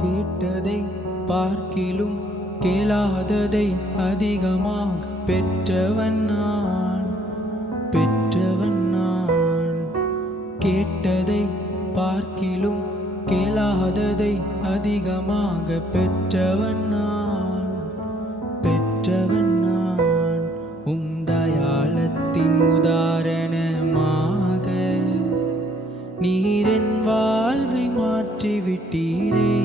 கேட்டதை பார்க்கிலும் கேளாததை அதிகமாக பெற்றவன் நான். கேட்டதை பார்க்கிலும் கேளாததை அதிகமாக பெற்றவன் நான். தயாளத்தின் உதாரணமாக நீரின் வாழ்வை மாற்றிவிட்டீரே.